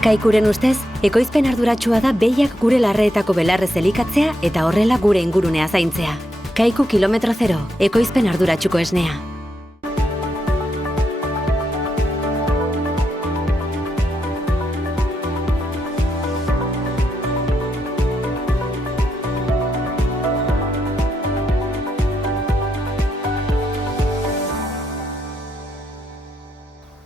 Kaikuren ustez, ekoizpen arduratsua da behiak gure larreetako belarrez elikatzea eta horrela gure ingurunea zaintzea. Kaiku kilometro zero, ekoizpen arduratsuko esnea.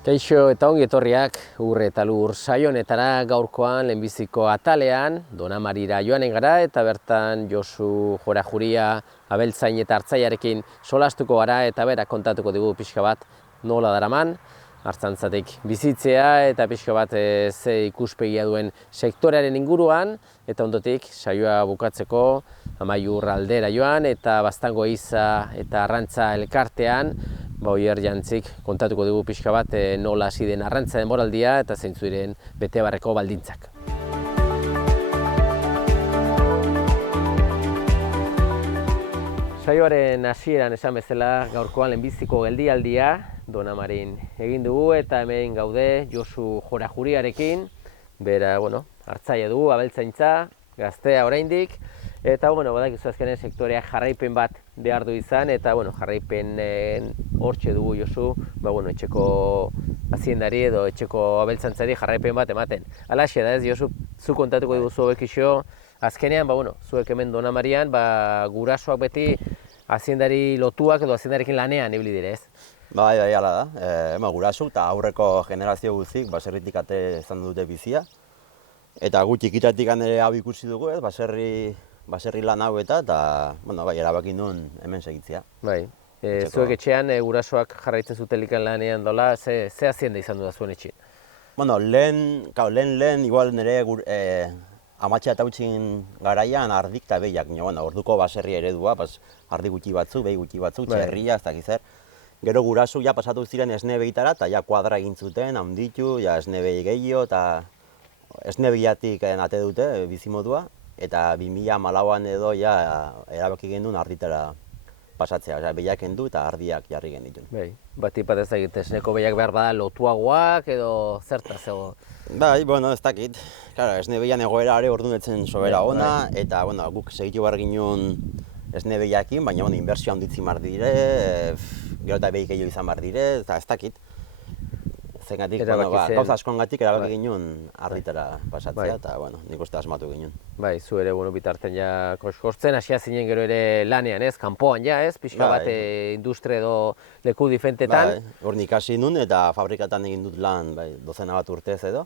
Kaixo eta ongi etorriak Ur eta Lur saio honetara gaurkoan lehenbiziko atalean Donamarira joanen gara eta bertan Josu Jorajuria, abeltzain eta hartzaiarekin solastuko gara eta berak kontatuko digu pixka bat nola daraman, hartzantzatik bizitzea eta pixka bat ze ikuspegia duen sektorearen inguruan eta ondotik saioa bukatzeko Amaiur aldera joan eta Baztango ehiza eta arrantza elkartean Oier Jantzik kontatuko dugu pixka bat nola hasi den arrantza denboraldia eta zeintzu diren betebeharreko baldintzak. Saioaren hasieran esan bezala gaurkoan lehenbiziko geldialdia Donamarin egin dugu eta hemen gaude Josu Jorajuriarekin. Bera, hartzaia dugu, abeltzaintza, gaztea oraindik. Eta, badakizu azkenen sektoreak jarraipen bat behar du izan, eta, jarraipen hortxe dugu Josu, etxeko haziendari edo etxeko abeltzantzari jarraipen bat ematen. Halaxe da ez, Josu, zu kontatuko diguzu hobekixo, azkenean, zuek hemen Donamarian, gurasoak beti haziendari lotuak edo haziendarekin lanean ibili dire, ez? Bai, hala da. Guraso eta aurreko generazio guztik baserritik ate izan dute bizia. Eta gu txikitatik ere hau ikusi dugu, ez, baserri lan hau eta, erabaki nuen hemen segitzea. Bai, zuek etxean gurasoak jarraitzen zutelikan lanean dola, ze hazienda izan du da zuen etxean? Lehen igual nire amatxea eta utxin garaian ardik eta behiak, orduko baserri eredua, ardi gutxi batzuk, behi gutxi batzuk, txerria, ez dakiz zer. Gero guraso pasatu ziren esne behitara eta kuadra egin zuten, handitu, esne behi gehiago eta esne behiatik ate dute bizimodua. Eta 2014an edo erabaki gendun arditara pasatzea, behiak kendu eta ardiak jarri genituen. Bai, bat ez dakit, esneko behiak behar bada lotuagoak edo zertaz ego? Bai, ez dakit. Esne behian egoera ere ordunetzen sobera ona, eta guk segitu behar ginen esne behiakin, baina inbertsio handitzi mar dire, gero eta behi gehiago izan behar dire, eta ez dakit. Zengatik, gauza askoengatik erabaki ginen arditara pasatzea eta nik uste asmatu ginen. Bai, zu ere bitarten ja koskortzen, hasia zinen gero ere lanean, ez? Kanpoan ja, ez? Pixka bat industria edo leku difentetan. Hor nik hasi nun eta fabrikatan egin dut lan dozena bat urtez edo.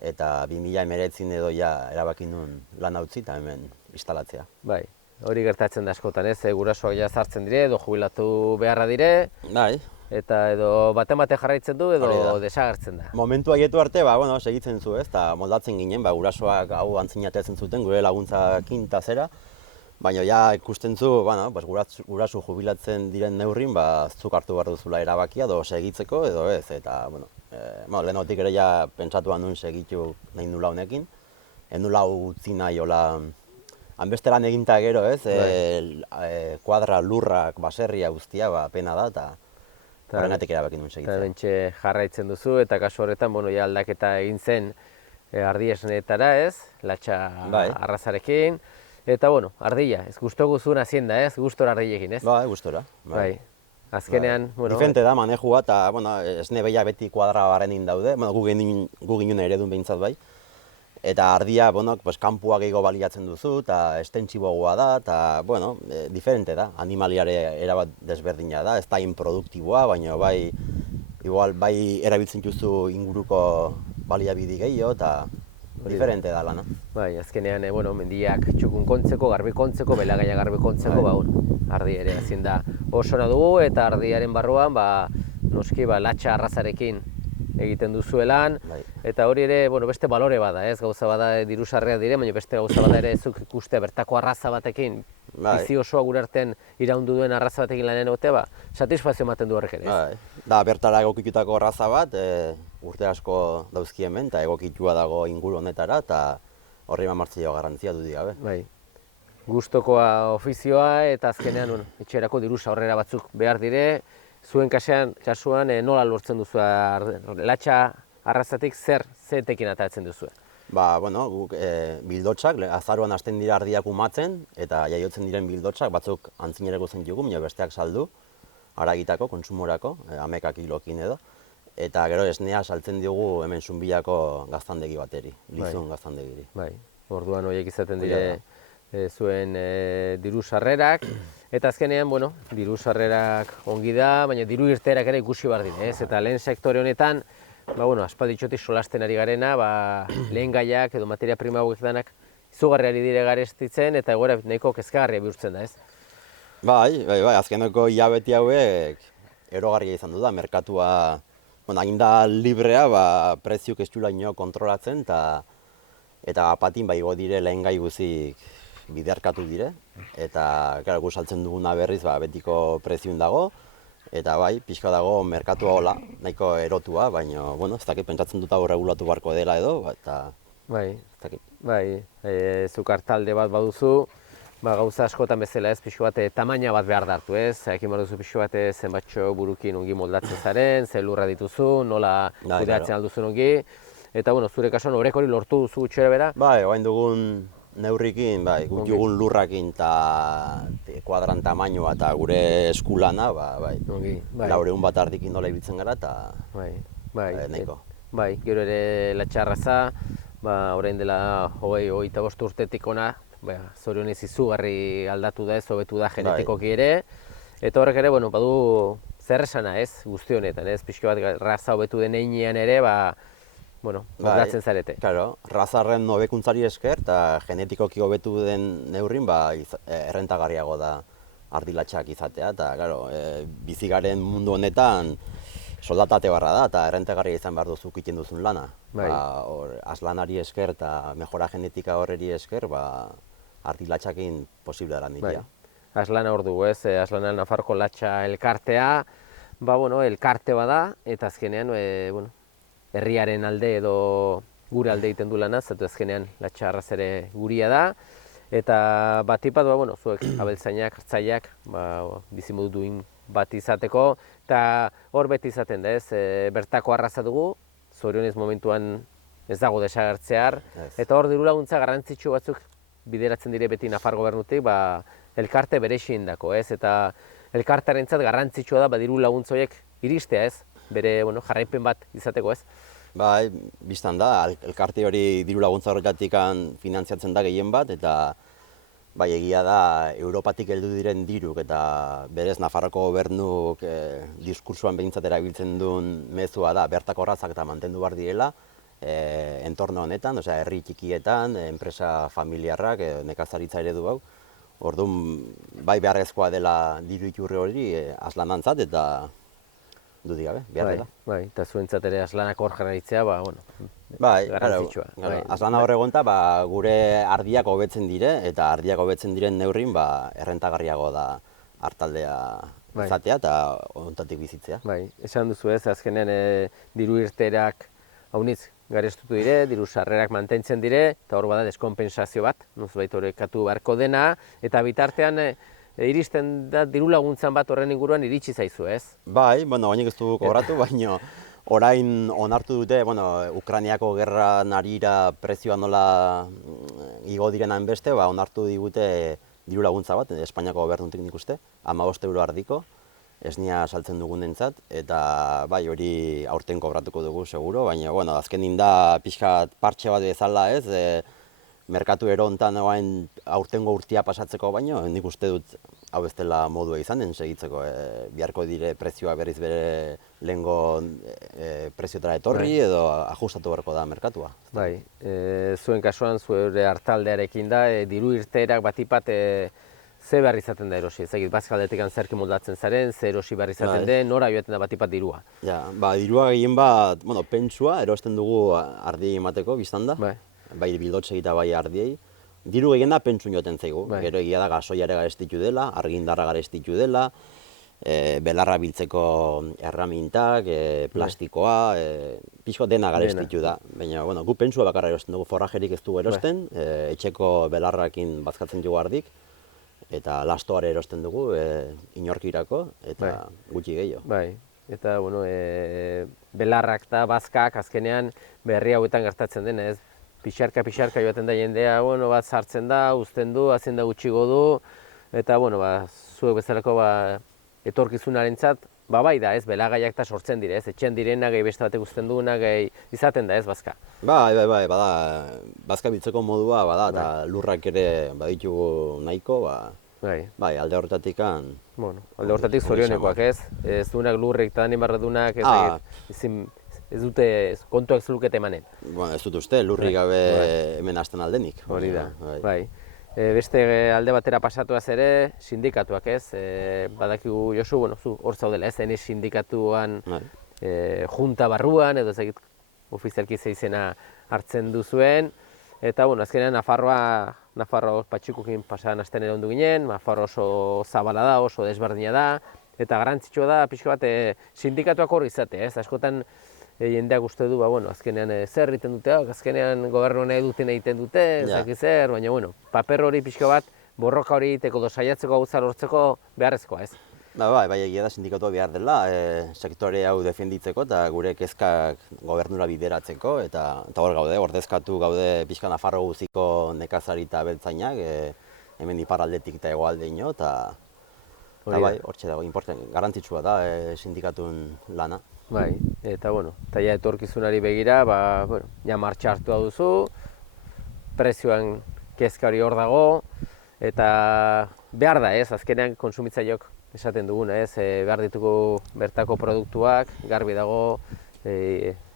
Eta 2019 edo erabaki nun lan utzi eta hemen instalatzea. Bai, hori gertatzen da askotan, ez? Gurasoak ja sartzen dire edo jubilatu beharra dire. Bai. Eta edo bate jarraitzen du edo desagertzen da. Momentu haietu arte, segitzen zu, ez, eta moldatzen ginen, gurasoak hau antzinatetzen zuten, gure laguntzakin eta zera. Baina ikusten zu, guraso jubilatzen diren neurrin, zuk hartu behar duzula erabakia, edo segitzeko, edo ez, eta, lehenotik ere pentsatuan nuen segitu nahi nula honekin. Nula utzi nahi, hanbeste lan eginta gero, ez, kuadra, lurrak, baserria guztia, pena da, eta horregatik erabaki nuen segitzea. Eta bentxe jarraitzen duzu, eta kasu horretan, aldaketa egin zen ardi esneetara, ez? Latxa arrazarekin. Eta, ardilla, ez guztu guzun hazienda, ez? Guztora ardillekin, ez? Bai, guztora. Bai. Azkenean, Difente da, manejua, eta esne behia beti kuadra barrenin daude, gu ginen eredun behintzat bai. Eta ardia, kanpua gehiago baliatzen duzu, eta estentsiboagoa da, eta, diferente da. Animaliare erabat desberdina da, ez da inproduktiboa, baina bai erabiltzen duzu inguruko baliabide gehiago, eta diferente da lana. Bai, azkenean, mendiak txukun kontzeko, garbi kontzeko, belagaia garbi kontzeko, ardi ere hazien da oso na dugu, eta ardiaren barruan, noski, latxa arrazarekin egiten duzuelan, eta hori ere, beste balore bada, ez? Gauza bada diru sarreak dire, baina beste gauza bada ere zuk ikuste bertako arraza batekin, bizi osoa gure artean iraundu duen arraza batekin lanean egotea, satisfazio ematen du horrek ere, ez? Da, bertara egokitutako arraza bat, urte asko dauzki hemen, eta egokitua dago inguru honetara, eta horri martzio garrantzia dut gabe. Bai. Gustokoa ofizioa, eta azkenean, etxerako diru sarrera batzuk behar dire, zuen kasuan nola lortzen duzu latxa arrazatik ze etekin ateratzen duzu? Bueno, guk bildotxak, azaruan hasten dira ardiak umatzen, eta jaiotzen diren bildotxak batzuk antzinereko zen dugu, baina besteak saldu, haragitako, kontsumorako, 11 kilokin edo. Eta gero esnea saltzen diogu hemen Zunbillako gaztandegi bateri, Lizun gaztandegiri. Bai, orduan horiek izaten dire zuen diru sarrerak, eta azkenean, bueno, diru sarrerak ongi da, baina diru irteerak ere ikusi behar dira, ez? Eta lehen sektore honetan, aspalditxotik solasten ari garena, lehen gaiak edo materia prima hauek danak izugarriari dire garestitzen, eta egoera nahiko kezkagarria bihurtzen da, ez? Bai, azkeneko hilabete hauek erogarria izan du da, merkatua, hain da librea, preziuk ez dula ino kontrolatzen, eta apatin igo dire lehen gai guzik biderkatu dire, eta gu saltzen duguna berriz betiko preziun dago, eta pixka dago merkatua hola, nahiko erotua, baina, ez dakit pentsatzen dut hau regulatu barko dela edo, eta ez dakit. Zukar talde bat baduzu, gauza askotan bezala ez, pixu bat tamaina bat behar dartu ez, ekin baduzu pixu bat zenbatxo burukin ongi moldatzen zaren, ze lurra dituzu, nola kudeatzen alduzun ongi, eta zure kasuan horrek hori lortu duzu gutxera bera? Oain dugun neurrikin, guk dugun lurrakin eta kuadran tamainoa eta gure eskulana, 400 bat ardikin nola ibiltzen gara eta nahiko. Gero ere latxarraza, orain dela 25 urtetik ona, zorionez izugarri aldatu da ez, hobetu da genetikoki ere, eta horrek ere, badu zer esana ez, guzti honetan ez, pixko bat raza hobetu den einean ere, moldatzen zarete. Claro, razarren hobekuntzari esker eta genetikoki hobetu den neurrin errentagarriago da ardilatxak izatea, eta bizigaren mundu honetan soldatate barra da, eta errentagarria izan behar duzu egiten duzun lana. Aslanari esker eta mejora genetika horreri esker, ardilatxakin posible dara nitia. Aslana hor dugu ez, Aslana Nafarroko latxa elkartea, elkarte bada, eta azkenean, herriaren alde edo gure alde egiten du lana, zatu azkenean latxa arraz ere guria da, eta batipat, zuek abeltzainak, hartzaiak, bizimodu duin bat izateko, eta hor beti izaten da ez, bertako arraza dugu, zorionez momentuan ez dago desagertzear, eta hor diru laguntza garrantzitsu batzuk bideratzen dire beti Nafar gobernutik, elkarte berexin dako ez, eta elkartarentzat garrantzitsua da diru laguntza horiek iristea ez, bere jarraipen bat izateko ez. Bistan da, elkarte hori diru laguntza horretatik finantziatzen da gehien bat, eta egia da, Europatik heldu diren diruk eta berez Nafarroko gobernuk diskursuan behintzat erabiltzen duen mezua da, bertako razak eta mantendu behar direla, entorno honetan, herri txikietan, enpresa familiarrak, nekazaritza eredu hau. Orduan, beharrezkoa dela diru iturri hori aslanantzat eta dudik gabe, behar dela. Eta zuentzat ere aslanak hor jarraitzea, garrantzitsua. Aslana hor egonta, gure ardiak hobetzen dire, eta ardiak hobetzen diren neurrin, errentagarriago da hartaldea izatea eta ontatik bizitzea. Esan duzu ez, azkenean diru irteerak haunitz garestutu dire, diru sarrerak mantentzen dire, eta hor bada deskonpensazio bat, nuzbait horrekatu beharko dena, eta bitartean iristen da diru laguntzan bat horren inguruan iritsi zaizu, ez? Oinek ez dugu kobratu, baina orain onartu dute, Ukrainiako gerra narira prezioa nola igo direnan beste, onartu digute diru laguntza bat, Espainiako gobernutik nik uste, 15 euro ardiko, esnia saltzen dugunentzat, eta hori aurten kobratuko dugu, seguro, baina, azkenin da pixkat partxe bat bezala ez, merkatu ero hontan aurtengo urtia pasatzeko baino, nik uste dut hau ez dela modua izan den segitzeko. Biharko dire prezioa berriz bere lehengo preziotara etorri edo ajustatu beharko da merkatua. Zuen kasuan, zure hartaldearekin da, diru irteerak batipat ze behar izaten da erosi? Ezagit, bazkaldetik zerki moldatzen zaren, ze erosi behar izaten den, nora joaten da batipat dirua? Dirua gehien bat, pentsua erosten dugu ardiei emateko, biztan da. Bai bildotxe eta bai ardiei. Diru gehien da pentsun joaten zaigu. Gero egia da gasoiare garestitu dela, argindarra garestitu dela, belarra biltzeko erramintak, plastikoa, pixko dena garestitu da. Baina, gu pentsua bakarra erosten dugu, forrajerik ez dugu erosten, etxeko belarrakin bazkatzen dugu ardik, eta lastoare erosten dugu inorkirako, eta gutxi gehiago. Eta, bueno, belarrak eta bazkak azkenean berri hauetan gertatzen dena, ez? Pixarka joaten da jendea, bueno, bat sartzen da, uzten du, hazien da gutxigo du, eta, bueno, zuek bezalako etorkizunarentzat, bai da, ez, belagaiak eta sortzen dire, ez, etxean direna, gehi beste batek uzten duena, gehi izaten da, ez, bazka. Bai, bada, bazka biltzeko modua, bada, eta lurrak ere baditugu nahiko, bai, alde horretatik Bueno, alde horretatik zorionekoak, ez? Ez duenak lurrik eta animarredunak, ez dute kontuak zulukete emanen. Bueno, ez dut uste, lurrik gabe hemen hasten aldenik. Hori da, bai. Beste alde batera pasatuaz ere, sindikatuak, ez? Badakigu, Josu, bueno, zu hor zaudela, ez? Ene sindikatuan junta barruan, edo ezagit ofizialki izena hartzen duzuen. Eta, bueno, azkenean Nafarroa patxikukin pasadan asten ere ondu ginen, Nafarroa oso zabala da, oso desberdina da, eta garrantzitsua da, pixka bat, sindikatuak hor izatea, ez? Askotan jendeak uste du, bueno, azkenean zer egiten dute, azkenean gobernu nahi duten egiten dute, ezaki zer, baina, bueno, paper hori pixka bat, borroka hori egiteko, saiatzeko gauza lortzeko beharrezkoa, ez? Bai, egia da sindikatua behar dela, sektore hau defenditzeko eta gure kezkak gobernura bideratzeko, eta hor gaude, ordezkatu gaude pixka Nafarro guztiko nekazari eta abeltzainak, hemen iparraldetik eta hegoaldeino, eta bai, hortxe dago, garrantzitsua da sindikatun lana. Bai, eta bueno, eta ja etorkizunari begira, bueno, ja martxa hartua duzu, prezioan kezka hori hor dago, eta behar da, ez, azkenean kontsumitzaileok esaten duguna, ez, behar ditugu bertako produktuak, garbi dago,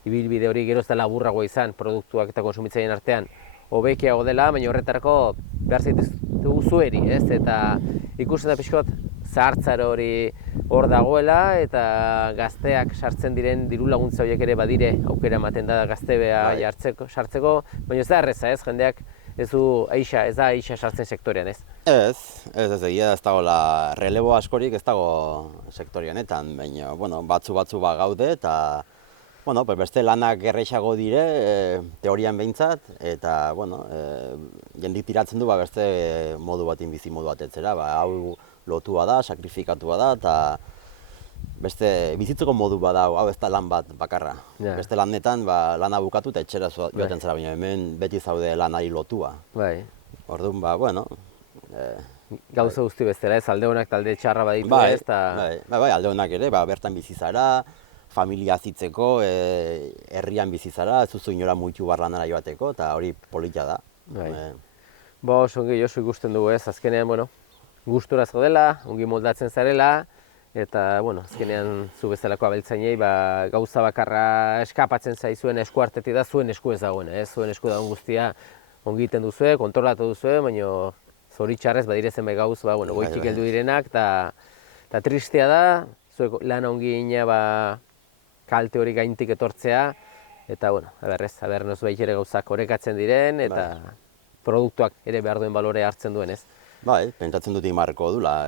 ibilbide hori geroz da laburragoa izan produktuak eta kontsumitzaileen artean hobekiago dela, baina horretarako behar zaitugu zueri, ez, eta ikusten da pixkot zahartzaro hori hor dagoela, eta gazteak sartzen diren diru laguntza horiek ere badire aukera ematen da gaztebea sartzeko, baina ez da erreza, ez, jendeak ez da aixa sartzen sektorean, ez? Ez, egia ez dagoela relebo askorik ez dago sektoreanetan, baina, bueno, batzu gaude, eta, bueno, beste lanak errexago dire, teorian behintzat, eta, bueno, jendik tiratzen du beste modu batin bizi modu batetzera, hau lotua da, sakrifikatua da, eta beste bizitzeko modu bada, hau ez da lan bat bakarra. Beste lanetan lana bukatu eta etxera joaten zara, baina hemen beti zaude lanari lotua. Bai. Orduan, bueno... Gauza guzti bestela, ez, alde honak talde txarra baditu, ez? Bai, alde honak ere, bertan bizi zara, familia zitzeko, herrian bizi zara, ez duzu inora muitu barlanara joateko, eta hori polita da. Oso ongi Josu ikusten dugu, ez, azkenean, bueno, gusturaz gaudela, ongi moldatzen zarela, eta, bueno, azkenean zu bezalako abeltzainei gauza bakarra eskapatzen zaizuen esku artetik da zuen esku ez dagoena, ez? Zuen esku dagoen guztia ongi egiten duzue, kontrolatu duzue, baina zoritxarrez badire zenbait gauz, goitik heldu direnak, eta tristea da, zuek lana ongi egina kalte hori gaintik etortzea, eta, bueno, aber nozbait ere gauzak orekatzen diren, eta produktuak ere behar duen balore hartzen duen, ez? Bai, pentsatzen dut imarko dula.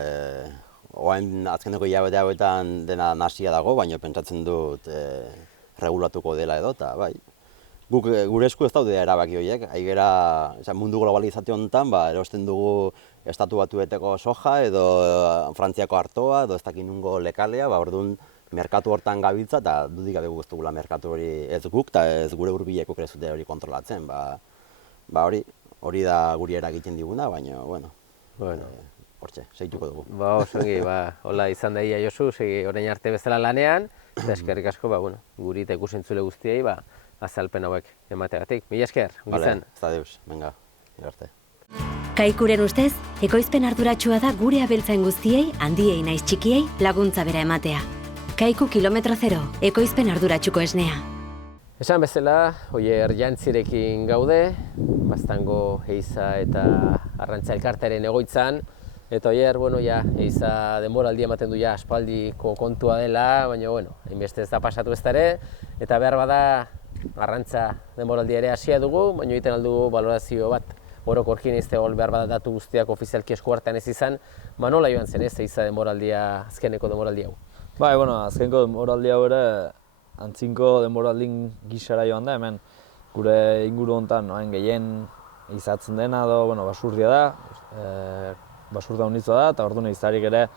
Oain azkeneko hilabete hauetan dena nahasia dago, baina pentsatzen dut regulatuko dela edo, eta bai. Gure esku ez daude erabaki horiek, mundu globalizazio honetan, erosten dugu estatu batuetako soja edo Frantziako artoa edo ez dakit nungo lekalea, orduan merkatu hortan gabiltza, eta dudik gabe guztugula merkatu hori ez guk, eta ez gure hurbileko ere zute hori kontrolatzen. Hori da guri eragiten diguna, baina, bueno, hortxe, segituko dugu. Osongi, hola izan daia Josu, segi orain arte bezala lanean, eta eskerrik asko, guri eta ikusentzule guztiei, azalpen hauek emateagatik. Mila esker, ongi zen. Ez da deus, venga, arte. Kaikuren ustez, ekoizpen arduratsua da gure abeltzain guztiei, handiei naiz txikiei, laguntza bera ematea. Kaiku kilometro zero, ekoizpen arduratsuko esnea. Esan bezala, Oier Jantzirekin gaude, Baztango Eiza eta Arrantza Elkartearen egoitzan, eta Oier, Eiza denboraldia ematen du aspaldiko kontua dela, baina, hainbeste ez da pasatu ez ere, eta behar bada Arrantza denboraldia ere hasia dugu, baina egiten aldugu balorazio bat, orokorkin izte gol behar bada datu guztiak ofizialki esku artean ez izan, nola joan zen ez, Eiza denboraldia, azkeneko denboraldia hau? Azkeneko denboraldia hau ere, antzinko denboraldin gisara joan da, hemen gure inguru honetan gehien izatzen dena edo basurdia da, basurda honitzoa da, eta orduan izarik ere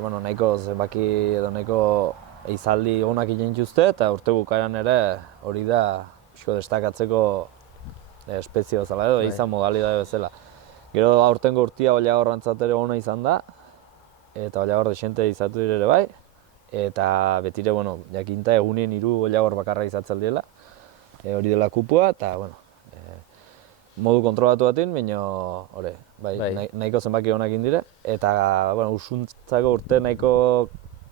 bueno, nahiko zenbaki edo nahiko eizaldi onak egin dituzte, eta urte bukaeran ere hori da pixko destakatzeko espezio bezala edo izan modalidade bezala. Gero aurtengo urtia Ollagorrantzat ere ona izan da, eta Ollagor desente izatu ere bai, eta betire, bueno, jakinta egunien 3 Ollagor bakarra izatzen dela, hori dela kupua, eta, bueno, modu kontrolatu batin, baina, hori, bai, nahiko zenbaki onak egin dire, eta, bueno, usuntzako urte nahiko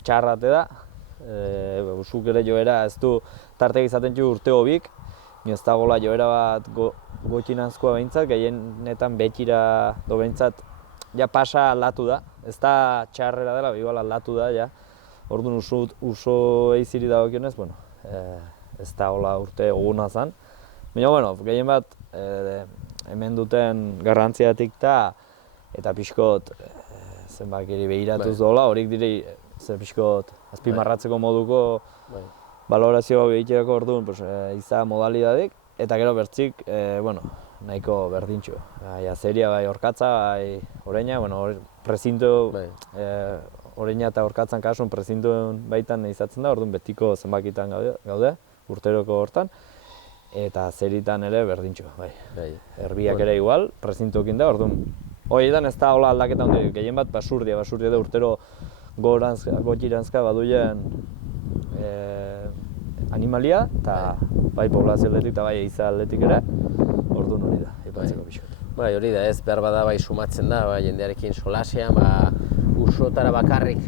txarrate da, usuk ere joera ez du tartek izaten txu urte hobik, ez da gola joera bat gotxinazkoa behintzat, gehienetan betxira do behintzat ja pasa aldatu da, ez da txarrera dela, igual aldatu da, ja. Orduan uso eiziri dagokionez, bueno, ez da gola urte oguna zan. Baina, bueno, gehien bat hemen duten garrantziatik eta pixkot zenbakiri behiratuz dola, horik direi pixkot azpimarratzeko moduko balorazio behitxerako orduan izan modalidadik, eta gero bertzik, bueno, nahiko berdintxu. Zeria bai orkatza, bai oreina, bueno, prezinto, oreina eta orkatzan kasuan prezintoen baitan izatzen da, orduan betiko zenbakitan gaude, urteroko hortan, eta zeritan ere berdintxu, bai. Erbiak ere igual, prezintokin da, orduan, horietan ez da hola aldaketa hondik, gehien bat basurdia da urtero gotxirantzka baduien animalia, eta bai poblazio atletik eta bai eiza atletik ere, orduan hori da, ipatzeko pixkot. Bai, hori da, ez behar bada bai sumatzen da, jendearekin solasean, usotara bakarrik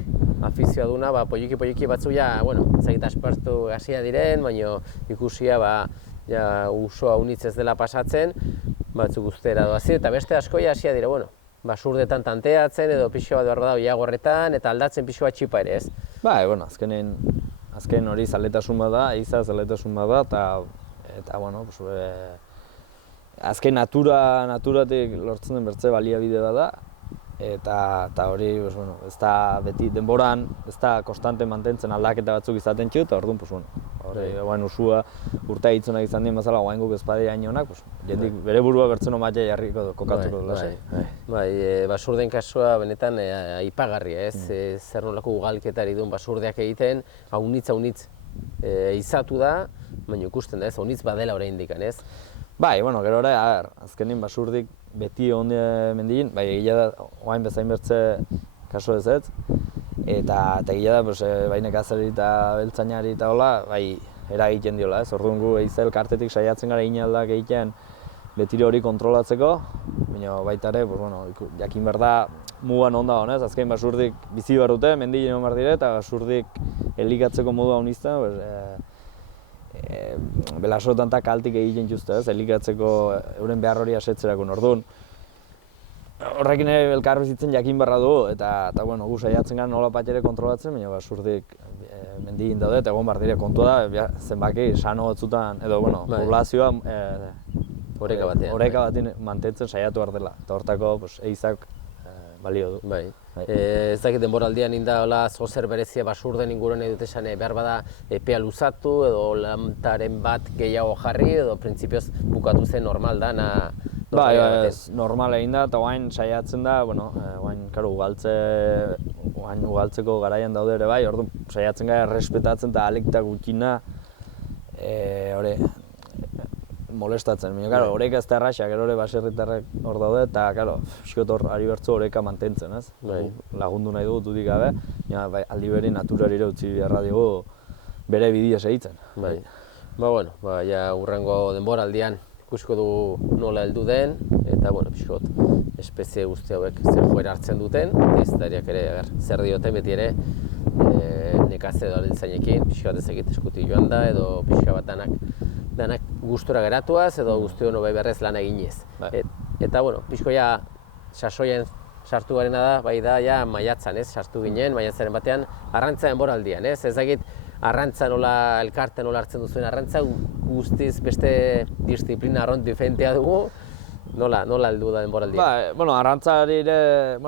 afizioa duna, poliki batzu ja, bueno, ezagit aspertu hasia diren, baina ikusia usoa unitz ez dela pasatzen, batzuk guztera doazi, eta beste asko hasia dira, bueno, basurdetan tanteatzen edo pixo bat behar bada Ollagorretan, eta aldatzen pixo bat txipa ere, ez? Bai, bueno, azken hori zaletasun bat da, eiza zaletasun bat da, eta bueno, azken naturatik lortzen den bertze baliabide bat da, eta hori, ez da beti denboran, ez da konstante mantentzen aldaketa batzuk izaten txut, eta orduan, hori, usua urtea hitzunak izan dien bezala, guain guk ezpadea inonak, jendik bere burua bertzen omatea jarriko kokatuko dela. Bai, basurden kasua benetan aipagarria, ez? Zer nolako ugalketari duen basurdeak egiten, haunitz izatu da, baina ikusten da, ez? Haunitz badela oraindik, ez? Bai, bueno, gero ere, azkenin basurdik beti onde mendigin, bai, egia da, oain bezain bertze kaso ez ez, eta egia da, bai nekazari eta beltzainari eta hola, bai, eragiten diola, ez? Orduan gu eizel kartetik saiatzen gara inaldak egiten betire hori kontrolatzeko, baina baita ere, jakin behar da mugan onda honez, azken basurdik bizi behar dute, mendigin egon behar dire, eta basurdik elikatzeko modua honizten, belasotan eta kaltik egiten juzte, elikatzeko euren behar hori asetzerako orduan. Horrekin elkarbizitzen jakin beharra dugu, eta gu saiatzen gara nola bat ere kontrolatzen, baina basurdik mendigin daude, eta egon behar dire kontua da, zenbaki sano batzutan, edo poblazioa oreka batin mantentzen saiatu behar dela, eta hortako eizak balio du. Ez dakit denboraldian inda zozer berezia basurden inguruan edut esan behar bada epea luzatu edo lantaren bat gehiago jarri edo printzipioz bukatu zen normal dana? Bai, normal egin da eta oain saiatzen da, oain ugaltzeko garaian daude ere bai, orduan saiatzen gara errespetatzen eta alekta gutxina molestatzen. Horeka ez da erraxa, gero ere baserritarrek hor daude, eta pixkot hor ari bertzu horeka mantentzen, ez? Lagundu nahi dugu dudik gabe, aldi beri naturarire utzi beharra dugu bere bidia segitzen. Hurrengo denboraldian ikusiko dugu nola heldu den, eta pixkot espezie guzti hauek zer joera hartzen duten, eztariak ere zer dioten beti ere nekazte edo abeltzainekin, pixka bat ezagit eskutik joan da, edo pixka bat danak gustora geratuaz edo guzti hono bai berrez lan eginez. Eta, pixko sasoien sartu garena da, bai da, maiatzan, ez? Sartu ginen, maiatzaren batean, arrantza denboraldian, ez? Ez dakit, arrantza nola, elkarte nola hartzen duzuen arrantza, guztiz beste disiplina arront diferentea dugu, nola heldu da denboraldia? Arrantzari ere,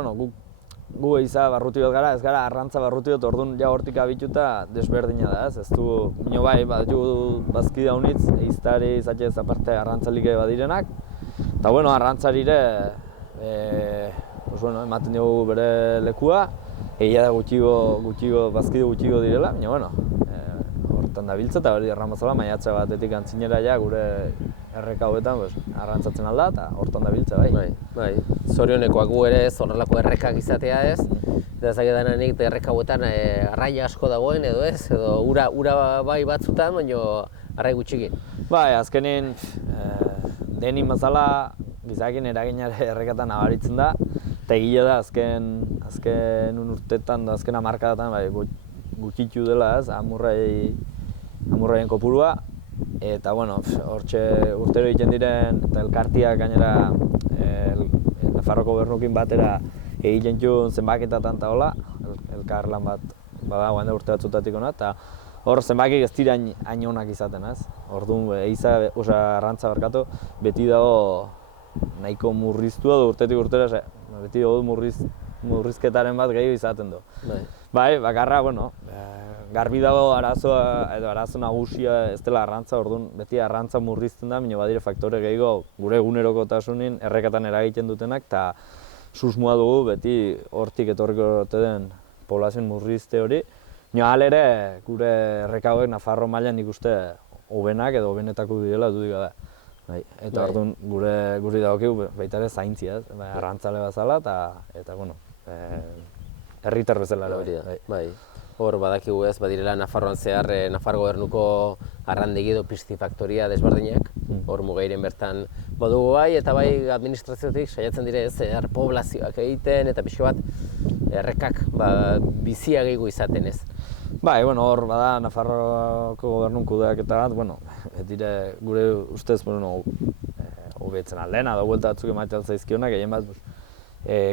gu eiza barruti bat gara, ez gara arrantza barruti bat orduan hortik abituta desberdina da, ez du, bazki daunitz, eiztari izatez aparte arrantzalik badirenak, eta arrantzari ere ematen dugu bere lekua, egia da gutxigo bazkide gutxigo direla, baina bueno, hortan dabiltza eta hori Erramazala maiatza batetik antzinera ja gure erreka hauetan arrantzatzen alda eta hortan dabiltza bai. Bai, zorionekoak gu ere ez horrelako errekak izatea ez, eta ezagedanik erreka hauetan arraia asko dagoen edo ez, edo ura bai batzutan, baina arrai gutxiki. Bai, azkenin denin mazala gizakin eraginare errekatan nabaritzen da, eta egia da azken urteetan da azken hamarkadatan bai, gutxitu dela ez, amurraien kopurua, eta bueno, hortxe urtero egiten diren eta elkartiak gainera Nafarroko Gobernukin batera egiten zuen zenbaketatan eta hola, elkar lan bat bada guain da urte batzutatik hona, eta hor zenbakik ez dira hain onak izaten ez. Orduan, arrantza barkatu, beti dago nahiko murriztua du urtetik urtera, beti dago murrizketaren bat gehiago izaten du. Bai, bakarra, bueno, garbi dago arazoa edo arazo nagusia ez dela arrantza, orduan beti arrantza murrizten da, baina badire faktore gehiago gure egunerokotasunin errekatan eragiten dutenak, eta susmoa dugu beti hortik etorriko den poblazioen murrizte hori. Baina ere, gure erreka hauek Nafarro mailan nik uste hobenak edo hobenetako direla dudik da. Eta orduan guri dagokigu baita ere zaintzia, arrantzale bazala eta bueno, herritar bezala ere. Bai. Hor badakigu ez, badirela Nafarroan zehar Nafar Gobernuko arrandegi edo pistifaktoria desberdinak, hor mugairen bertan badugu bai, eta bai administraziotik saiatzen dire ez, poblazioak egiten eta pixko bat errekak bizia gehiago izaten ez. Bai, bueno, hor bada Nafarroko Gobernun kudeaketa bat, bueno, dire gure ustez, hobetzen aldena, da buelta batzuk ematen zaizkionak, gehien bat,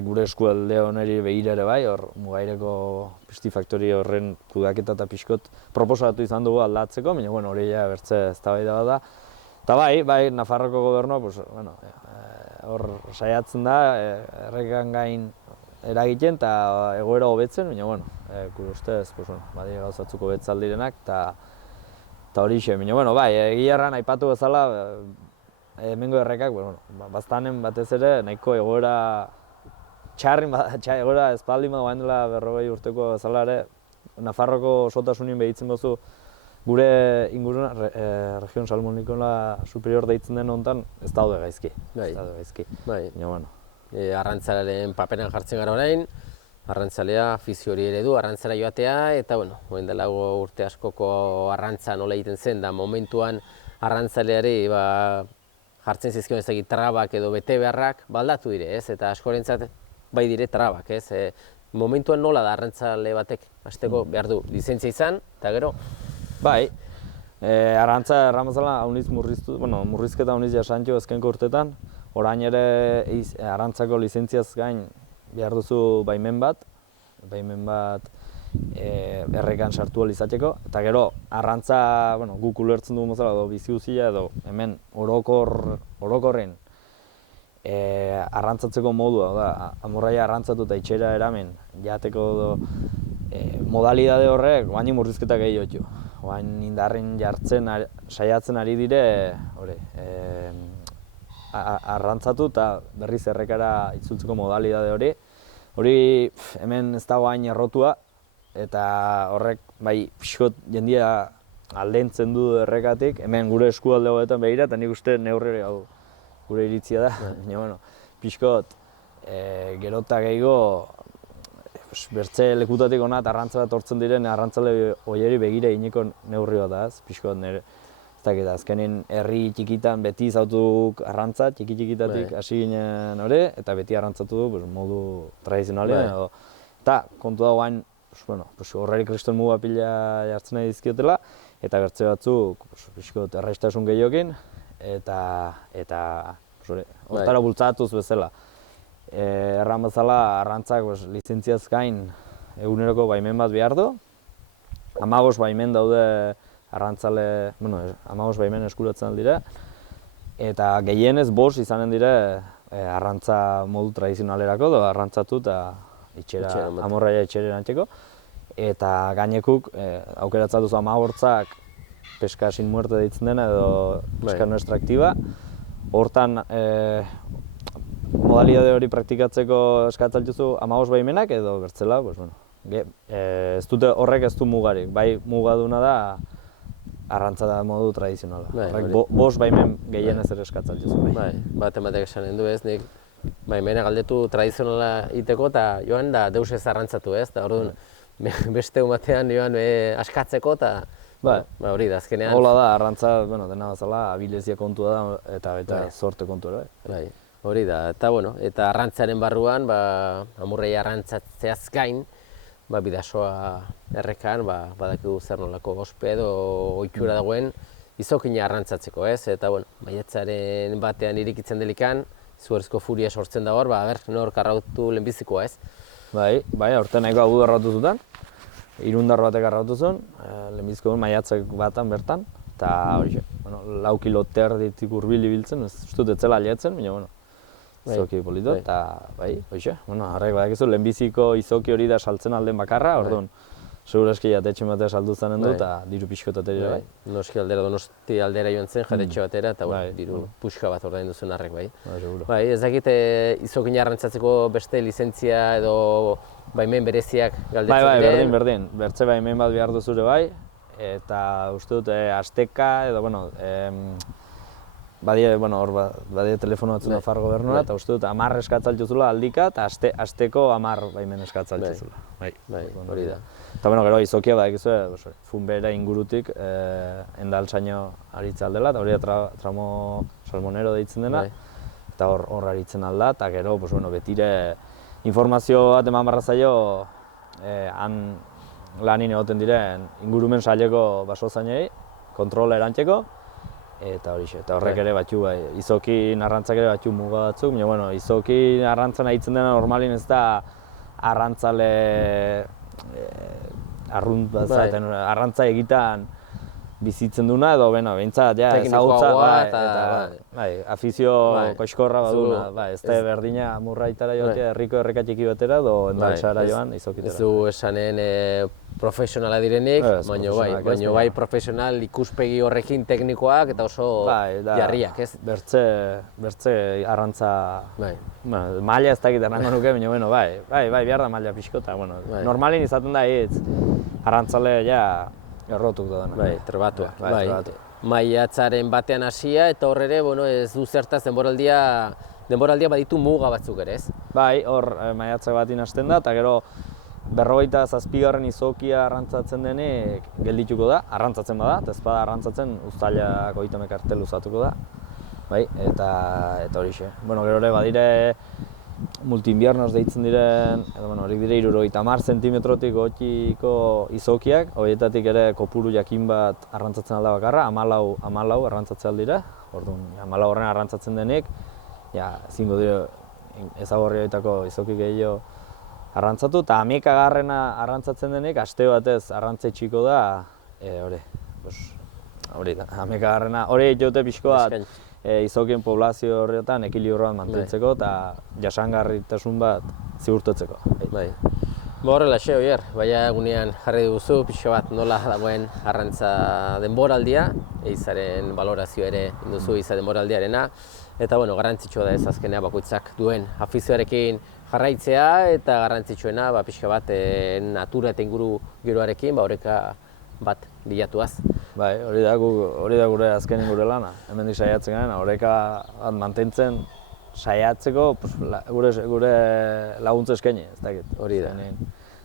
gure eskualde honeri begira ere bai, hor mugaireko pistifaktori horren kudeaketa eta pixkot proposatu izan dugu aldatzeko, baina bueno, hori ja bertze eztabaida da. Eta bai, Nafarroko Gobernua, hor saiatzen da, errekan gain eragiten eta egoera hobetzen, baina bueno, gure ustez, badire gauzatzuk hobetzaldirenak eta hori xe, baina bai, egia erran aipatu bezala, hemengo errekak, baztanen batez ere, nahiko egoera egoera espaldin badu gain dela 40 urteko bezala ere, Nafarroko osotasunin behitzen duzu gure inguruna, region salmonikola superior deitzen den honetan, ez daude gaizki. Bai. Bueno. Arrantzalearen paperan jartzen gara orain, arrantzalea afizio hori ere du, arrantzara joatea, eta bueno, orain dela urte askoko arrantza nola egiten zen, da momentuan arrantzaleari jartzen zizkion ez trabak edo bete beharrak baldatu dire, ez? Eta askorentzat bai dire trabak, ez? Momentuan nola da arrantzale batek hasteko behar du lizentzia izan, eta gero? Bai, arrantza erramazala murrizketa hauniz jasantxo ezkenko urtetan, orain ere arrantzako lizentziaz gain behar duzu baimen bat errekan sartu izateko, eta gero arrantza, guk ulertzen dugu mozala edo bizi guzia edo hemen orokorren arrantzatzeko modua, amorraia arrantzatu eta itxera eramen jateko modalidade horrek guaini murrizketa gehiago ditu. Guain indarren jartzen saiatzen ari dire arrantzatu eta berriz errekara itzultzeko modalidade hori. Hori hemen ez dago hain errotua eta horrek bai pixkot jendia aldentzen du errekatik, hemen gure eskualde hauetan behira eta nik uste neurri hau gure iritzia da, baina pixkot gerota gehiago bertze lekutatik hona eta arrantza bat hortzen diren arrantzale horieri begira egineko neurri bat da, pixkot nire ez dakit, azkenin herri txikitan beti izautuk arrantza, txikitatik hasi ginen hori, eta beti arrantzatu du modu tradizionalean eta kontu da guain horreri kriston muga pila jartzen nahi dizkiotela eta bertze batzuk pixkot erraistasun gehiokin eta hortara bultzatuz bezala. Erran bezala arrantzak lizentziaz gain eguneroko baimen bat behar du. 15 baimen daude arrantzale, 15 baimen eskuratzen dira. Eta gehienez 5 izanen dire arrantza modu tradizionalerako, arrantzatu eta amorraia itxera erantzeko. Eta gainekuk aukeratzen duzu 15 peska sin muerte deitzen dena edo peska no extraktiba. Hortan modalidade hori praktikatzeko eskatzen duzu 15 baimenak edo bertzela, Ez dute horrek ez du mugarik, bai mugaduna da arrantza da modu tradizionala. Horrek bost baimen gehienez ere eskatzen duzu. Bai, bat ematek esanen du ez, nik baimena galdetu tradizionala iteko eta joan da deus ez arrantzatu ez, eta orduan beste batean joan askatzeko eta hori da azkenean. Hola da, arrantza, dena bazala, abilezia kontua da eta sorte kontua ere. Bai, hori da, eta arrantzaren barruan, amurrei arrantzatzeaz gain, bidasoa errekan, badakigu zer nolako ospe edo ohitura dagoen izokina arrantzatzeko, ez? Eta, maiatzaren batean irikitzen delikan, izugarrizko furia sortzen da hor, nork arrautu lehenbizikoa, ez? Bai, aurten nahiko agudu arrautu zuten, irundar batek arrautu zuen, lehenbiziko maiatzek batan bertan, eta hori, 4 kilo terditik hurbil ibiltzen, ez dut etzela aliatzen, baina, izoki polito, eta hoxe, harrek badakizu, lehenbiziko izoki hori da saltzen alden bakarra, orduan, segurazki jatetxe batea saldu zanen du, eta diru pixkotateri bai. Noski aldera, Donosti aldera joan zen, jatetxe batera, eta diru puxka bat ordaindu zuen harrek, bai. Bai, ez dakit izokina arrantzatzeko beste lizentzia edo baimen bereziak galdetzen diren? Bai, berdin, bertze baimen bat behar duzure bai, eta uste dut asteka edo, badie telefono batzuna far gobernua, eta uste dut 10 eskatzaltuzula aldika, eta asteko 10 baimen eskatzaltuzula. Bai, hori da. Eta gero izokia badakizu, funbera ingurutik endaltzaino aritza aldela, eta hori da tramo salmonero deitzen dena, eta hor aritzen alda, eta gero betire informazio bat eman barra zaio han lanin egoten diren ingurumen saileko basozainei, kontrola erantzeko, eta horixe, eta horrek ere batxu izokin arrantzak ere batxu muga batzuk, baina izokin arrantzan ahitzen dena normalin ez da arrantzale arrantza egitan bizitzen duna edo behintzat ezagutza afizio koiskorra baduna, ez da berdina murraitara joatea herriko erreka txiki batera edo endalsara joan izokitera. Ez du esanen profesionala direnik, baina bai profesional ikuspegi horrekin teknikoak eta oso jarriak, ez? Bertze arrantza maila ez dakit erango nuke, baina bai, behar da maila pixkota. Normalin izaten da hitz arrantzale errotuk da dena. Bai, trebatuak. Maiatzaren batean hasia eta hor ere, ez du zertaz denboraldia baditu muga batzuk ere, ez? Bai, hor maiatzak batin hasten da, eta gero 57. izokia arrantzatzen denek geldituko da, arrantzatzen bada, eta ez bada arrantzatzen uztailak 30 arte luzatuko da. Bai, eta horixe. Gero ere badire multinbiernos deitzen diren, horiek dire 70 zentimetrotik gotiko izokiak, horietatik ere kopuru jakin bat arrantzatzen alda bakarra, 14 arrantzatzen aldira, orduan 14 horren arrantzatzen denik, ezingo dire ezagorri horietako izoki gehiago arrantzatu, eta 11 arrantzatzen denik, aste batez arrantzetxiko da, hori da, 11 hori jote pixko bat, izokien poblazio horretan ekiliburroan mantentzeko eta jasangarritasun bat ziurtatzeko. Bai. Horrelaxe, Oier, baina egunean jarri duzu pixo bat nola dagoen arrantza denboraldia, eizaren balorazio ere induzu eiza denboraldiarena, eta garrantzitsua da ez azkenea bakoitzak duen afizioarekin jarraitzea eta garrantzitsuena pixka bat natura eta inguru giroarekin oreka bat bilatuaz. Bai, hori da gure azken gure lana. Hemendik saiatzen garen, oreka bat mantentzen saiatzeko gure laguntza eskaini, ez dakit. Hori da.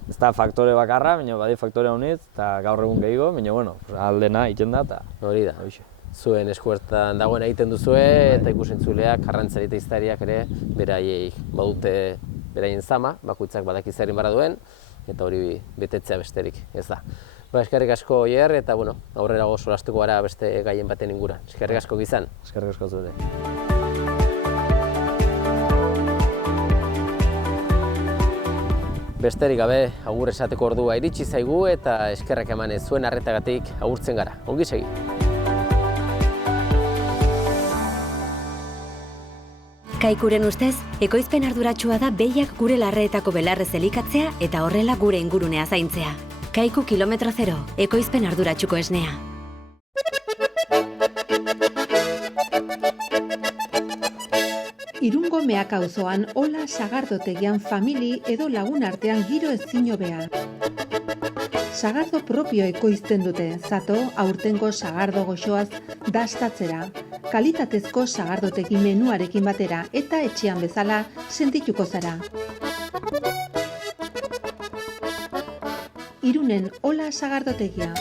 Ez da faktore bakarra, baina badi faktore honitz, eta gaur egun gehiago, baina aldena egiten da, eta hori da. Zuen eskuertan dagoen egiten duzue, eta ikusentzuleak, arrantzari eta iztariak ere, beraiek badute beraien zama, bakoitzak badakizaren barra duen, eta hori betetzea besterik, ez da. Eskerrik asko, Oier, eta aurrerago solastuko gara beste gaien baten inguruan. Eskerrik asko Gizan. Eskerrik asko zure. Besterik gabe, agur esateko ordua iritsi zaigu eta eskerrak emanez zuen arretagatik agurtzen gara. Ongi segi. Kaikuren ustez, ekoizpen arduratsua da behiak gure larreetako belarrez elikatzea eta horrela gure ingurunea zaintzea. Kaiku kilometro zero, ekoizpen arduratsuko esnea. Irungo Meaka auzoan Ola sagardotegian famili edo lagun artean giro ezin hobea. Sagardo propio ekoizten dute, zato aurtengo sagardo goxoaz dastatzera. Kalitatezko sagardotegi menuarekin batera eta etxean bezala sentituko zara. Irunen Ola sagardotegia.